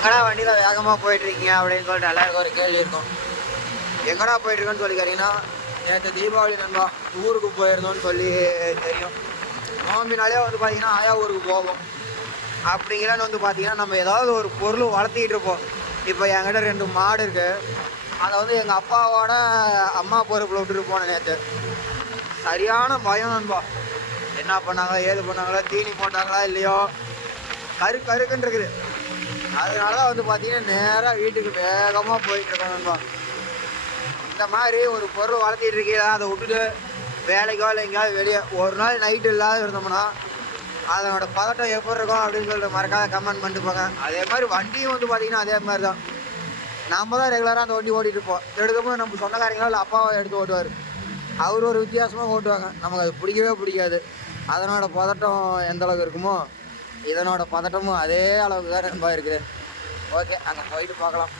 எங்கடா வண்டியில் வேகமாக போயிட்டுருக்கீங்க அப்படின்னு சொல்லிட்டு எல்லாருக்கும் ஒரு கேள்வி இருக்கும். எங்கடா போயிட்டுருக்கோன்னு சொல்லி கேட்டிங்கன்னா, நேற்று தீபாவளி நண்பா ஊருக்கு போயிருந்தோன்னு சொல்லி தெரியும். நோம்பினாலே வந்து பார்த்திங்கன்னா ஆயா ஊருக்கு போவோம். அப்படிங்கிறன்னு வந்து பார்த்திங்கன்னா நம்ம ஏதாவது ஒரு பொருள் வளர்த்திக்கிட்டு இருப்போம். இப்போ என்கிட்ட 2 மாடு இருக்குது. அதை வந்து எங்கள் அப்பாவோட அம்மா பொறுப்பில் விட்டுட்டு போனேன் நேற்று. சரியான பயம் நண்பா. என்ன பண்ணாங்களா ஏது பண்ணாங்களா, தீனி போட்டாங்களா இல்லையோ, கருக்குன்னு இருக்குது. அதனால தான் வந்து பார்த்தீங்கன்னா நேராக வீட்டுக்கு வேகமாக போயிட்டு இருக்கோம் நண்பா. இந்த மாதிரி ஒரு பொருள் வளர்த்திட்டு இருக்கீங்களா, அதை விட்டுட்டு வேலைக்கோ இல்லை எங்கேயாவது வெளியே ஒரு நாள் நைட்டு இல்லாத இருந்தோம்னா அதனோட பதட்டம் எப்படி இருக்கும் அப்படின்னு சொல்லிட்டு மறக்காத கமெண்ட் பண்ணிட்டு போங்க. அதே மாதிரி வண்டியும் வந்து பார்த்தீங்கன்னா அதே மாதிரி தான். நம்ம தான் ரெகுலராக அந்த வண்டி ஓட்டிகிட்டு இருப்போம். எடுக்கும்போது நம்ம சொந்தக்காரங்களோ இல்லை அப்பாவை எடுத்து ஓட்டுவார். அவர் ஒரு வித்தியாசமாக ஓட்டுவாங்க. நமக்கு அது பிடிக்கவே பிடிக்காது. அதனோட பதட்டம் எந்த அளவுக்கு இருக்குமோ இதனோட பதட்டமும் அதே அளவுக்கு தான் நண்பா இருக்குது. ஓகே, அங்கே போயிட்டு பார்க்கலாம்.